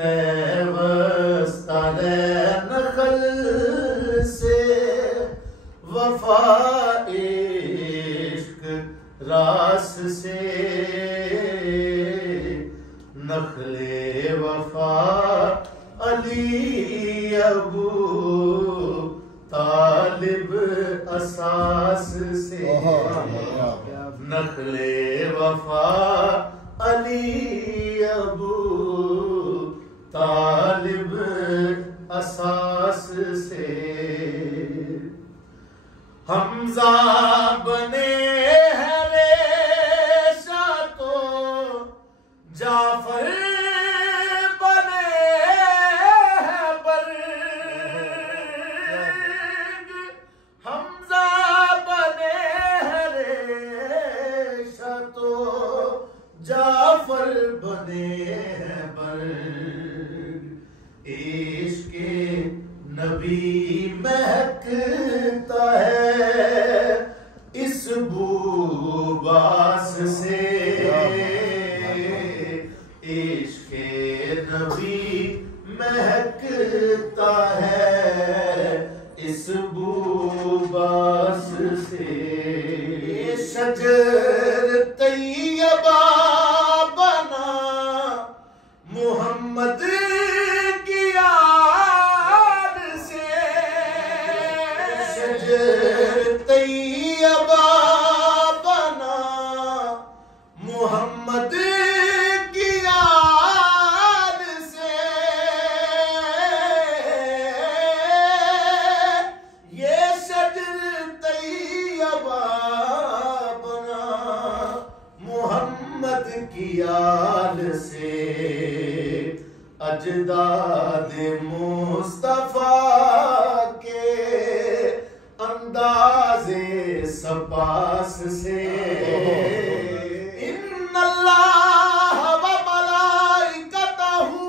पैवस्ता नखल से वफा इश्क रास से नखले वफा अली अबू तालिब असास से नखले वफा अली अबू तालिब असास से हमजा बने हैं रेशा तो जाफर बने हैं बर्ग हमजा बने हैं रेशा तो जाफर बने हैं बर्ग इश्क़े नबी महकता है इस बूबास से इश्क़े नबी महकता है इस बूबास से शजर तैयबा बना मोहम्मद की याद से शजर तैयबा बना मोहम्मद की याद से ये शजर तैयबा बना मोहम्मद की याद से अजदाद मुस्तफा के अंदाज़े सपास से इन्नल्लाह व मलाइकतहू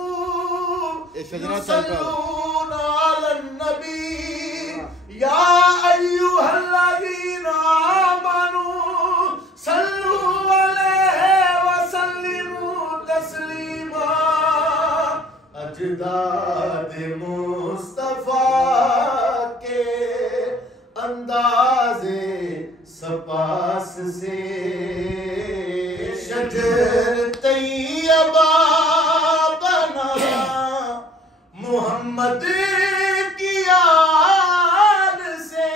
युसल्लूना अलन नबी या अय्युहल्लज़ीना आमनू सल्लू अलैहि व सल्लिमू तस्लीमा अजदाद मुस्तफा के अंदाज़े सपास से शजर तैयबा बना मोहम्मद की याद से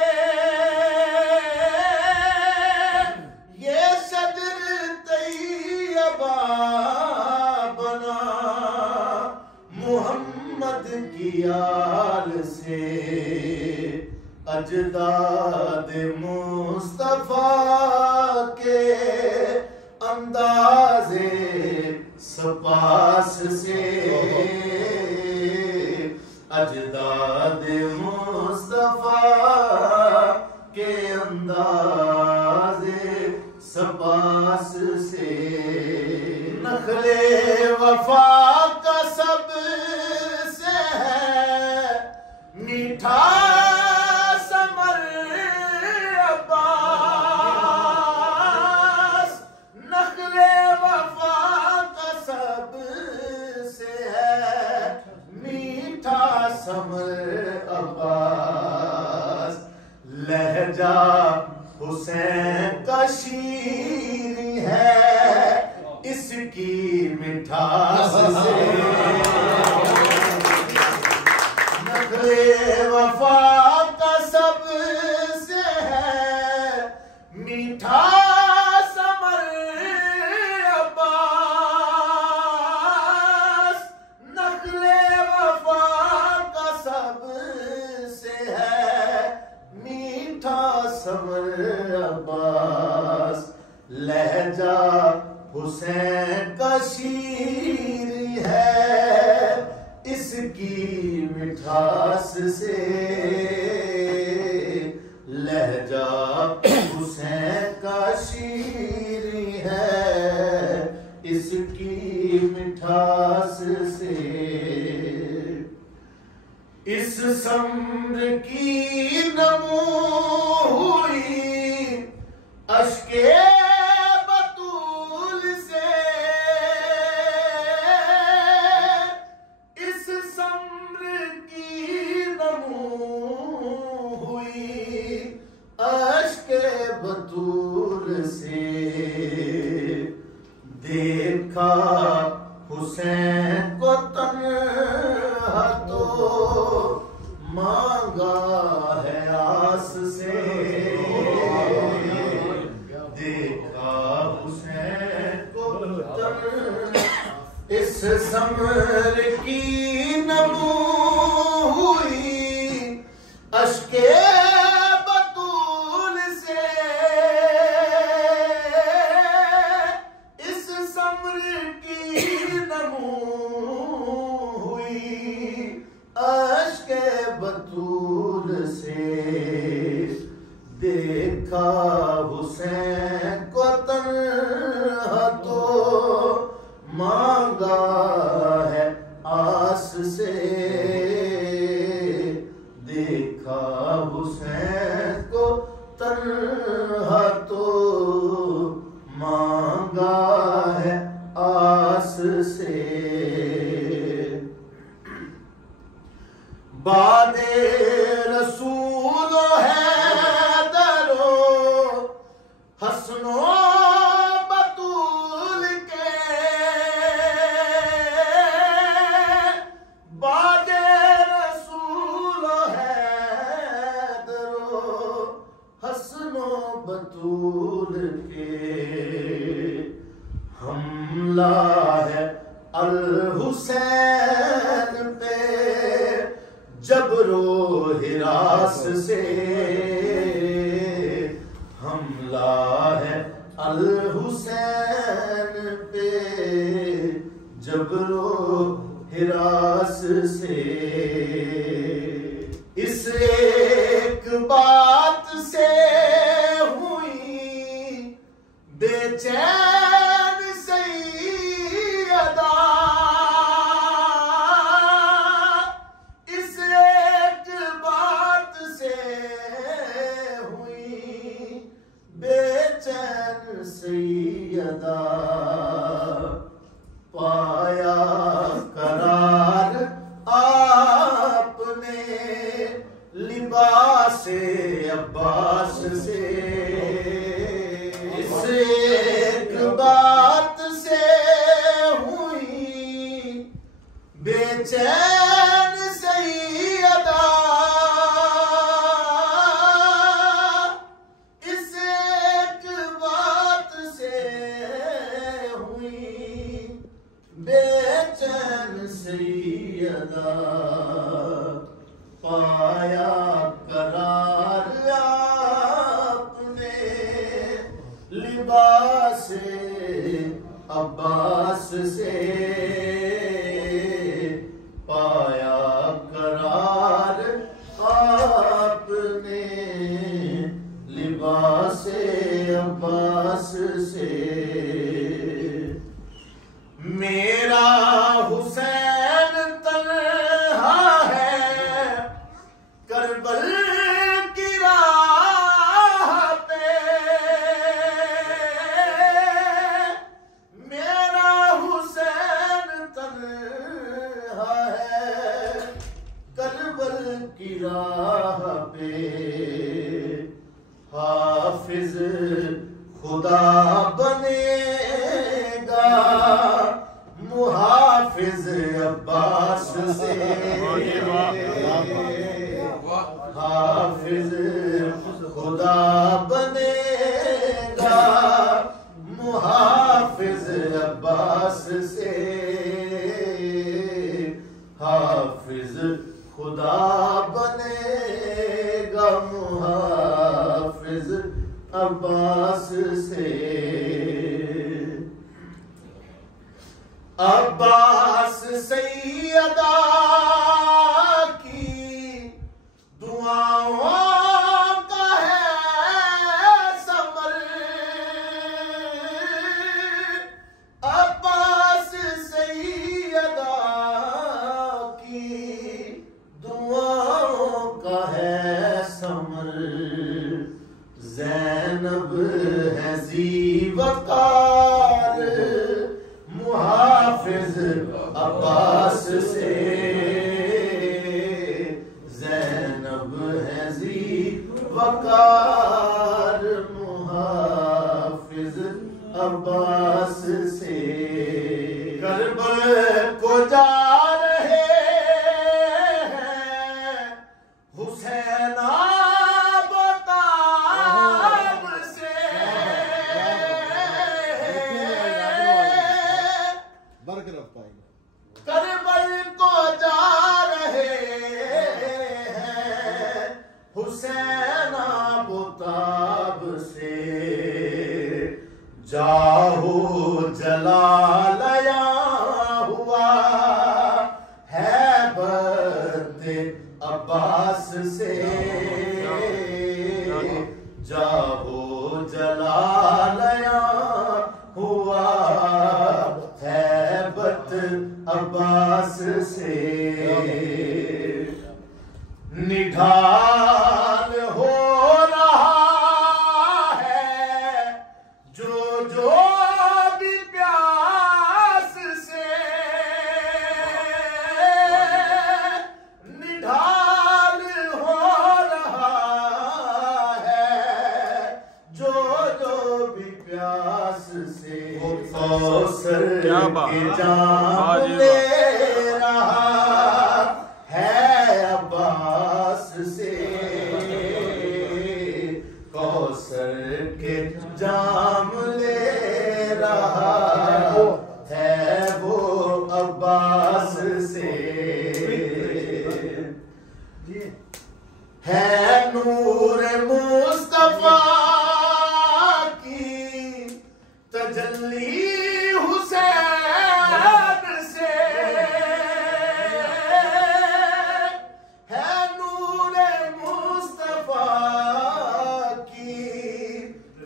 ये शजर तैयबा बना मोहम्मद की याद से अजदाद मुस्तफा के अंदाज़े सपास से अजदाद मुस्तफा के अंदाज़े सपास से नखले वफा का सब से है मीठा समर अब्बास नखले वफा का सब से है मीठा समर अब्बास लहजा हुसैन का शीरी है इसकी मिठास से नखले वफा का सब से है मीठा समर अब्बास नखले वफा का सब से है मीठा समर अब्बास लहजा हुसैन का शीरी है इसकी मिठास से लहजा हुसैन का शीरी है इसकी मिठास से इस सम्र की नमो हुई अश्के बतूल से को तन्हा तो मांगा है आस से, देखा हुसैन को तन्हा। इस समर की नमू हुई अश्के बतूल से, इस समर की नमू हुई अश्के बतूल से, देखा हुसैन को तन्हा तो मांगा है आस से, देखा हुसैन को तन्हा तो मांगा है आस से। बादे रसूल है दरो हसनो बतूल के, बादे रसूल है दरो हसनो बतूल के, हमला है अल हुसैन पे जबरो हिरास से, हमला है अल हुसैन पे जबरो हिरास से। इस एक बात से हुई बेचैन सैयदा, इस एक बात से हुई बेचैन सैयदा, पाया करार आपने लिबासे अब्बास से, इस एक बात से हुई बेचैन सैयदा, इस एक बात से हुई बेचैन सैयदा, पाया करार आपने लिबास अब्बास से, पाया करार आपने लिबास अब्बास से। मेरा हुसैन तन्हा है करबल की राह पे, मेरा हुसैन तन्हा है करबल की राह पे, हाफिज खुदा बनेगा मुहाफिज अब्बास से, हाफिज खुदा बनेगा मुहाफिज अब्बास से, हाफिज खुदा बनेगा मुहाफिज अब्बास से। अब्बास सैयदा की दुआओं का है समर, अब्बास सैयदा की दुआओं का है समर, ज़ैनब है ज़ीवकार मुहाफिज अब्बास से, हुसैन आबुताब से जाहो जलालया हुआ है बर्दे अब्बास से जाहो जलालया हुआ है बत अब्बास से निढाल हो रहा है जो भी प्यास से निढाल हो रहा है जो भी प्यास से कौसर के जाम ले रहा है अब्बास से कौसर के जाम ले रहा है वो अब्बास से है नूर मुस्तफा की तजल्ली हुसैन से है नूर मुस्तफा की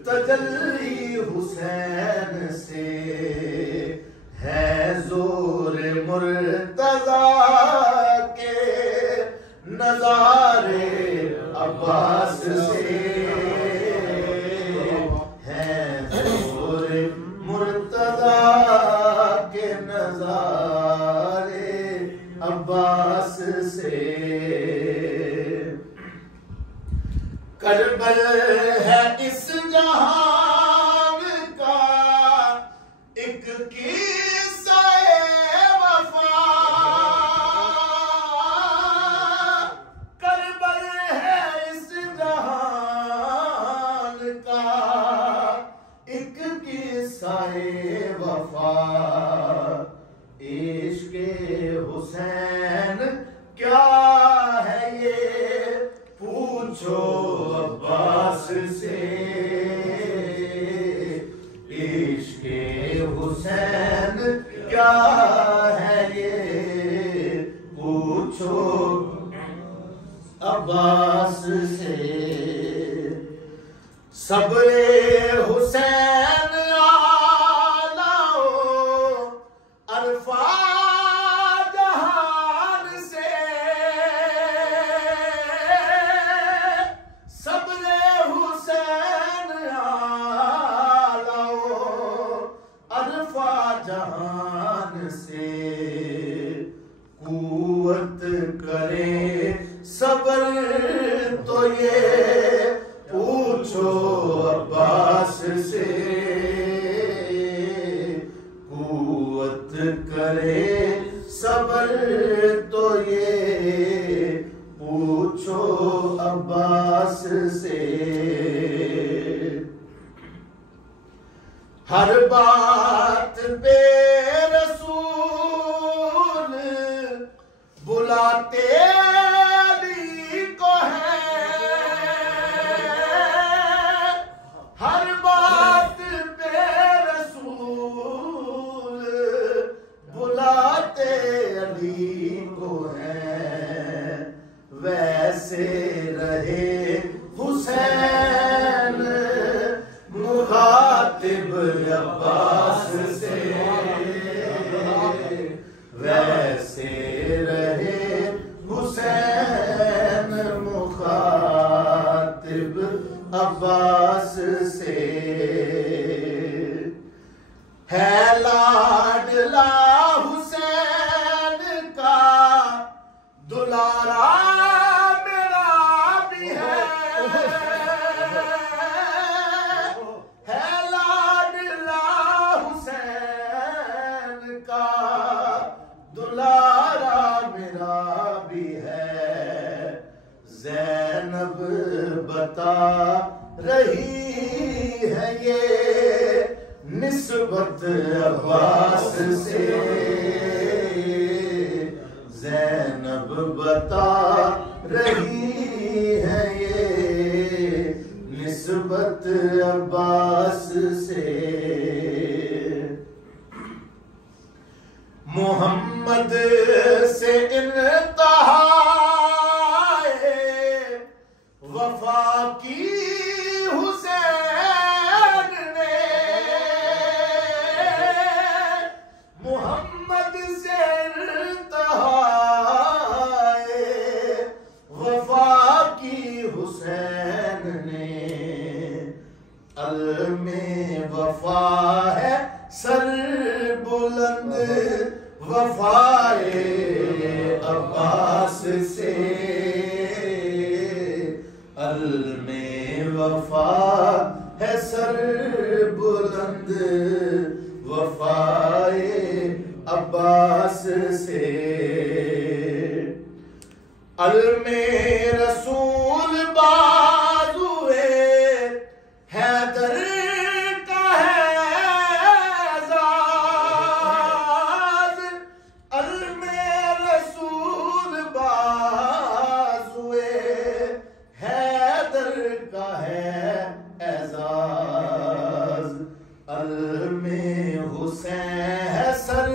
तजल्ली हुसैन से है जोर मुर्तजा के नजारे अब्बास से है जोर मुर्तजा के नजारे अब्बास से करबल है इस जहान का एक किस्सा वफा करबल है इस जहान का एक किस्सा वफा इश्क़े हुसैन क्या है ये पूछो अब्बास से इश्क़े हुसैन क्या है ये पूछो अब्बास से सब्रे हुसैन आलाओ अरफा जहान से सब्रे हुसैन आलाओ अरफा जहान से कुव्वत करे सबर तो ये पूछो अब्बास से कुव्वत करे सबर तो ये पूछो अब्बास से हर बात पे रसूल बुलाते को है हर बात पे रसूल बुलाते अली को है वैसे रहे हुसैन मुखातिब अब्बास से वैसे रहे हुसैन मुखातिब अब्बास से है लाडला हुसैन का दुलारा मेरा भी है लाडला हुसैन का दुलारा मेरा भी है ज़ैनब बता रही है ये निस्बत अब्बास से ज़ैनब बता रही है ये से अलमे वफा है सर बुलंद वफाए अब्बास से। अलमे रसूल बाजुए हैदर का है एजाज। अलमे रसूल बाजुए हैदर का है एजाज। अलमे हुसैन है सर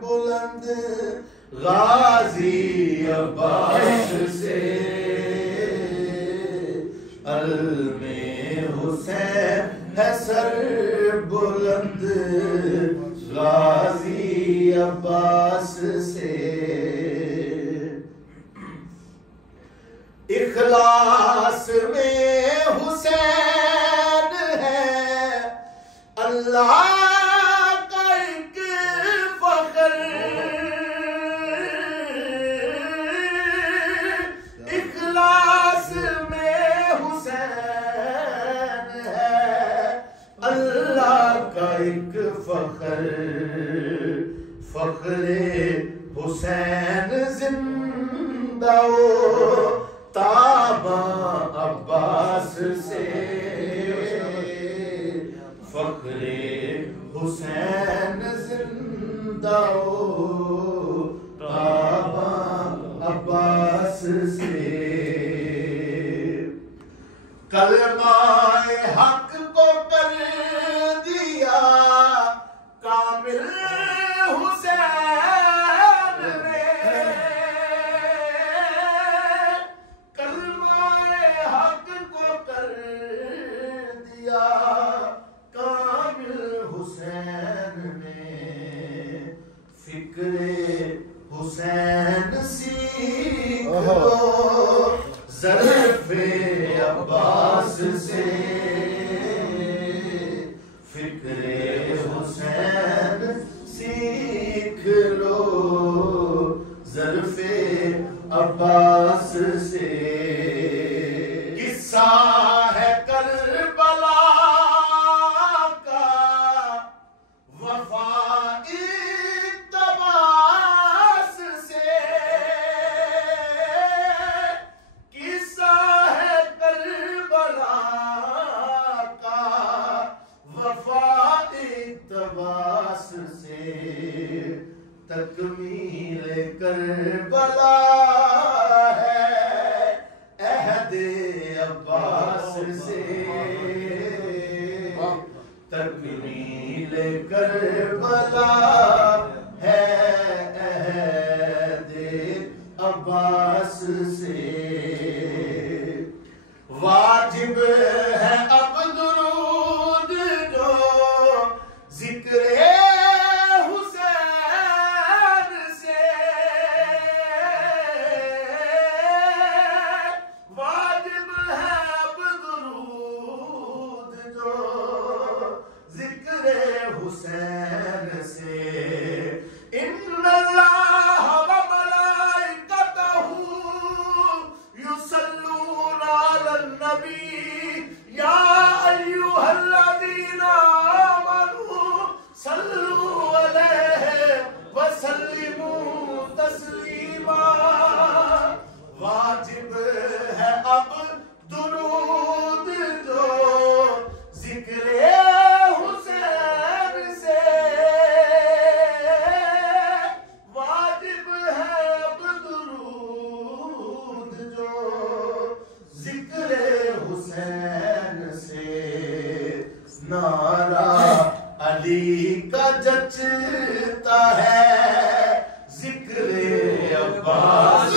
बुलंद गाजी अब्बास से। अलमे हुसैन है सर बुलंद गाजी अब्बास से। इखलास में हुसैन है अल्लाह का एक फख्र। इखलास में हुसैन है अल्लाह का एक फख्र। फख्रे हुसैन जिंदा हो ताबा अब्बास से। फख्रे हुसैन जिंदा हो ताबा अब्बास से। कलमाए हक को कर दिया कामिल हुसैन ने। कलमाए हक को कर दिया कामिल हुसैन ने। फिक्रे हुसैन सीख लो ज़र्फ़े अब्बास से। फिक्रे हुसैन सीख लो ज़र्फ़े अब्बास से। किस्सा है करबला का वफ़ाई तबास से। किस्सा है करबला का वफ़ाई तबास से। तकमील करबला है अहदे अब्बास से। तकमील करबला है अहदे अब्बास से। वाजिब है अब दुरूद जो जिक्रे हुसैन से। वाजिब है अब दुरूद जो जिक्रे हुसैन से। इन्नल्लाह व मलाइकतहू युसल्लूना अलन नबी या अय्युहल्लज़ीना आमनू सल्लू अलैहि व सल्लिमू तस्लीमा। वाजिब है अब दुरूद जो जिक्रे हुसैन से। वाजिब है अब दुरूद जो जिक्रे हुसैन से। नारा अली का जचता है जिक्रे अब्बास।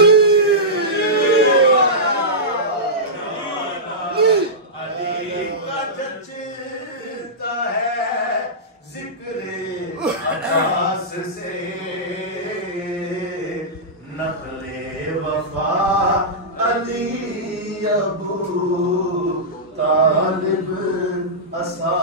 अली का जचता है जिक्रे अब्बास से। नक़्ले वफा अली अबू तालिब असा